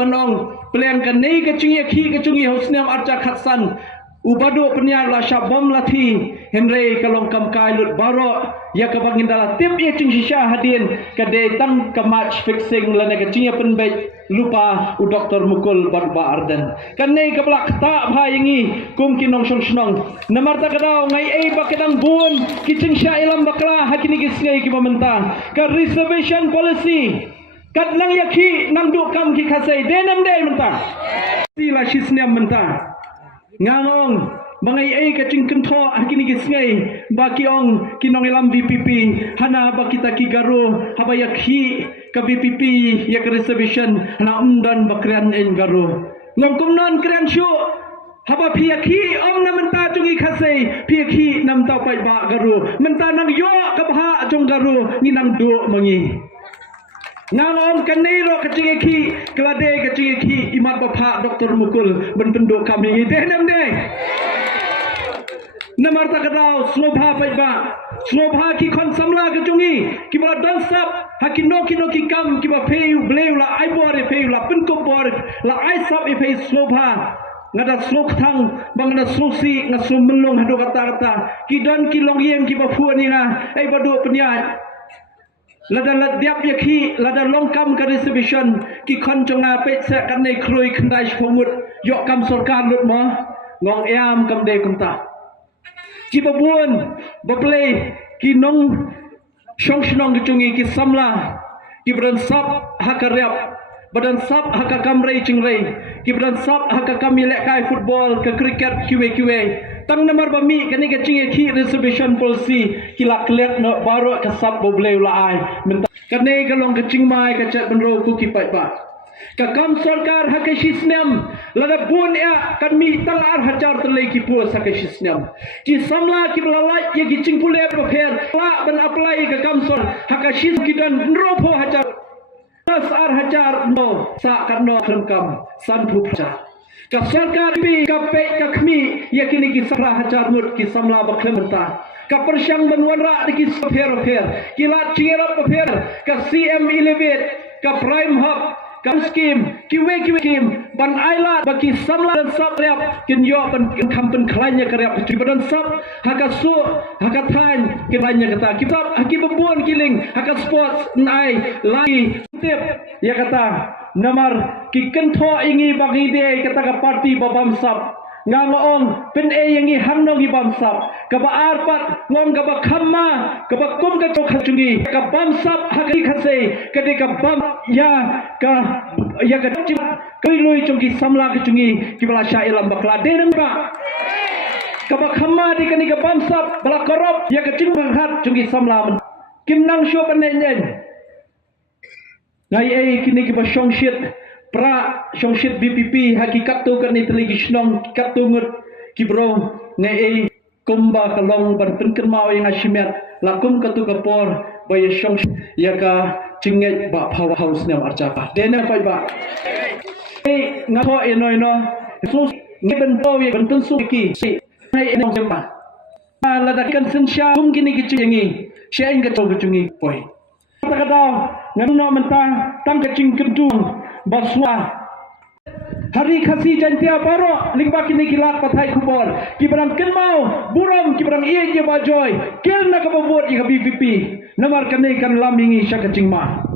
banong pelian kan nei kecungi khi kecungi hosniam arca khatsan ubado penya la syabom lati hemre kalong kam kai lut baro ya ka bangindala tip ye chung shisha hadin kade tang ka match fixing la ne kecungi penbait lupa u doktor mukul barba ardan kan nei ka blak ta bhayangi kum kinong snong namar ta kadau ngai ei bakadang bun kicing sha ilam bakla hakini kisngai ki mamenta ka reservation policy kat nang yakhi nang du kam ki khasai denam dei menta sila shisniam menta ngangong mangai ai ka cingkentho hakini kisngai baki ong kinong ilam VPP hana bakita ki garu haba yakhi ka VPP yak reservation hana umdan bakrian en garu ngong kumnon krian shu haba phiakhi om na menta chungi khasai phiakhi nam ta pai ba garu menta nang yo ka bha chung garu ni nang du mangi ngalom kanero kecingeki kelade kecingeki imat bapa doktor mukul benpenduk kami denam deh namar tak kadau slobha paiba slobha ki kon samla kecungi ki bala dansap hakino kino ki kam ki ba peu bleu la ai bore peu la penko bor la ai sap e pei slobha ngada slok thang bangna susi ngasum melong hadu kata ki dan ki long yem ki ba fu ni na ai badu penya lada ladiap yakhi lada longkam ka reservation ki khon chonga pe se kan nei krui khandai phomut yo kam sarkar lut ma ngong eam kam de kumta ki babun baple ki nong shong shnong ki chungi ki samla ki bran sap hakaryap badan sap haka kamrei chingrei ki bran sap haka kamile kai football ka cricket kiwe tang namar bami kani ka chinge ki reservation policy kila klet no baro ka sap boble la ai kane ka long ka chingmai ka chat benro ku ki pai ba ka kam sarkar haka shisnem lada bun ya kan mi tang ar hajar terlei ki pu saka shisnem ki samla ki lalai ye ki chingpule pher la ban apply ka kam sor haka shis ki dan ro pho hajar ar hajar no sa karno kam san thu pha ka sarkar bi ka pe ka khmi yakini ki sara hajar mut ki samla baklementa ka persyang benwanra ki pher ki la chira pher ka CM elevate ka prime hub ka scheme kiwe kim ban aila baki samla dan sap rap kin yo ban kampen klanya karap ki badan sap haka su haka than ki lanya kata ki sap haki bebon kiling haka sports nai lagi tip ya kata namar ki kentho ingi bagi de kata ka parti babam sap ngangong pen e yangi hamno gi bam sap ka ba arpat ngom ka ba khamma ka ba kum ka chok chungi ka bam sap haki khase ka de ka bam ya ka koi lui chungi samla ka chungi ki bala sha ilam bakla de nang ba ka ba khamma de ka ni ka bam sap bala korop ya ka chung hat chungi samla kim nang sho pan nen ngai e kini ki ba shong shit pra shongshit BPP hakikat tu kan ni teligi shnong kat tu ngut kibro ngai kumba kalong ban penken mau yang asimet lakum katu kapor bay shong ya ka cinget ba power house ne archa pa dena pai ba ei ngapo enoino so ngi ben to ye ben tun su ki ngai eno semba la da kan sin sha kum kini ki chingi shen ka to chungi poi ta ka daw ngano menta tam ka ching kentung baswa hari khasi jantia baro lingba kini kilat pathai khubor kibrang kenmau buram kibrang iye je bajoy kel na ka bobot i BPP namar kane kan lamingi syakachingma